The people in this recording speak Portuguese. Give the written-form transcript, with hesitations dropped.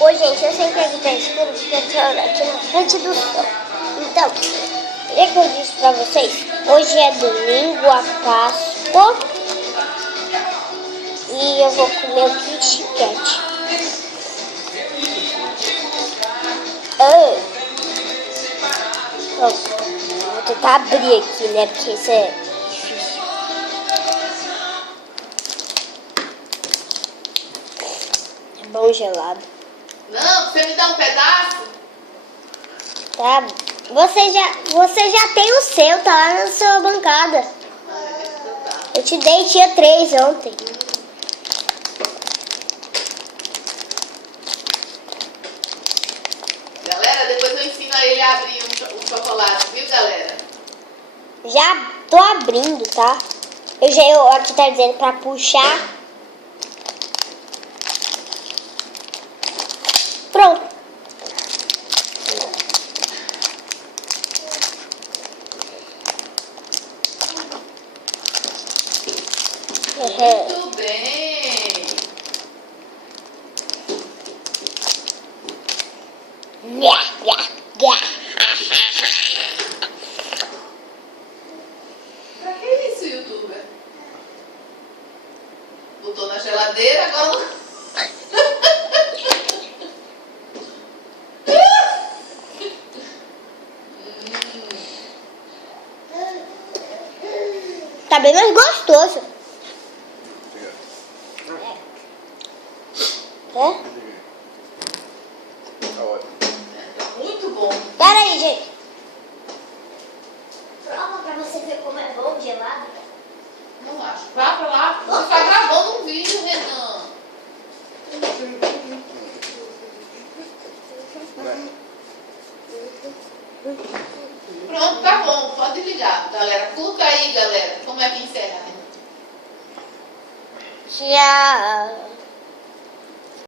Oi, gente, eu sei que aqui tá escuro porque eu tô aqui na frente do sol. Então, o que eu disse pra vocês? Hoje é domingo, a Páscoa. E eu vou comer o Kit Kat. Pronto. Vou tentar abrir aqui, né? Porque isso é difícil. É bom gelado. Não, você me dá um pedaço? Tá. Você já tem o seu, tá lá na sua bancada. Eu te dei, tinha 3 ontem. Galera, depois eu ensino a ele a abrir um chocolate, viu, galera? Já tô abrindo, tá? Eu aqui tá dizendo pra puxar. Pronto. Muito bem. Pra que isso, youtuber? Botou na geladeira, agora não... Tá bem mais gostoso. É? Muito bom. Pera aí, gente. Prova pra você ver como é bom gelado. Não acho. Vá pra lá. Você tá gravando um vídeo, Renan. Pronto, tá bom. Pode ligar, galera. Curta aí, galera. Como é que encerra, Renan? Tchau.